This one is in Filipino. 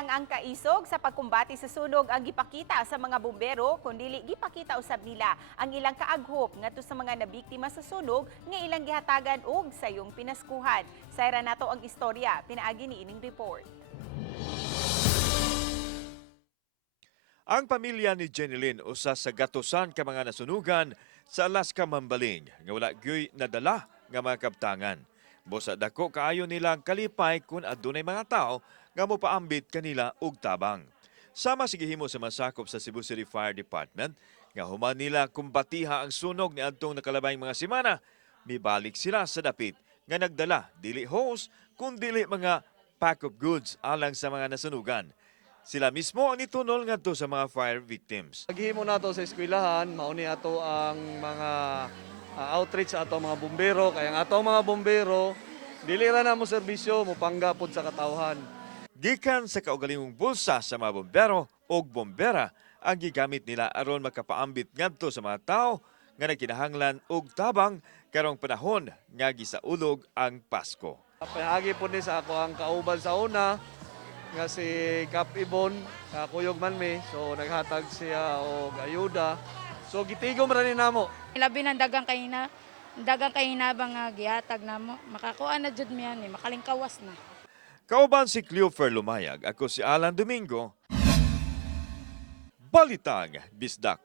lang ang kaisog sa pagkumbati sa sunog ang gipakita sa mga bumbero, kundi gipakita usab nila ang ilang kaaghop ngadto sa mga nabiktima sa sunog nga ilang gihatagan og sayong pinaskuhan. Sayra nato ang istorya, pinaagi ni ining report. Ang pamilya ni Jenilyn usa sa gatusan ka mga nasunugan sa Alaska Mambaling nga wala gyoy nadala nga mga kabtangan. Busa dako kaayo nilang kalipay kung adunay mga tao nga mopaambit kanila og tabang. Sama sa gihimo sa masakop sa Cebu City Fire Department nga human nila kumbatiha ang sunog ni adtong nakalabayng mga semana, mibalik sila sa dapit nga nagdala dili hose kun dili mga pack of goods alang sa mga nasunugan. Sila mismo ang nitunol ngadto sa mga fire victims. Paghimo nato sa eskwelahan, mauni ato ang mga outreach sa ato mga bombero, kaya ang ato mga bombero dili ra na mo serbisyo mo panggapod sa katawhan. Gikan sa kaugalingong bulsa sa mga bombero o bombera ang gigamit nila aron makapaambit ngadto sa mga tao nga nagkinahanglan og tabang karong panahon nga gisaulog ang Pasko. Pahagi po ni sa ako ang kauban sa una nga si Kap Ibon, kuyog man mi, so naghatag siya og ayuda. So gitigom ra ni namo. Labi ng dagang kayina bang gihatag namo, makakuha na jud mi ani, makalingkawas na. Kauban si Cleofer Lumayag, ako si Alan Domingo, Balitang Bisdak.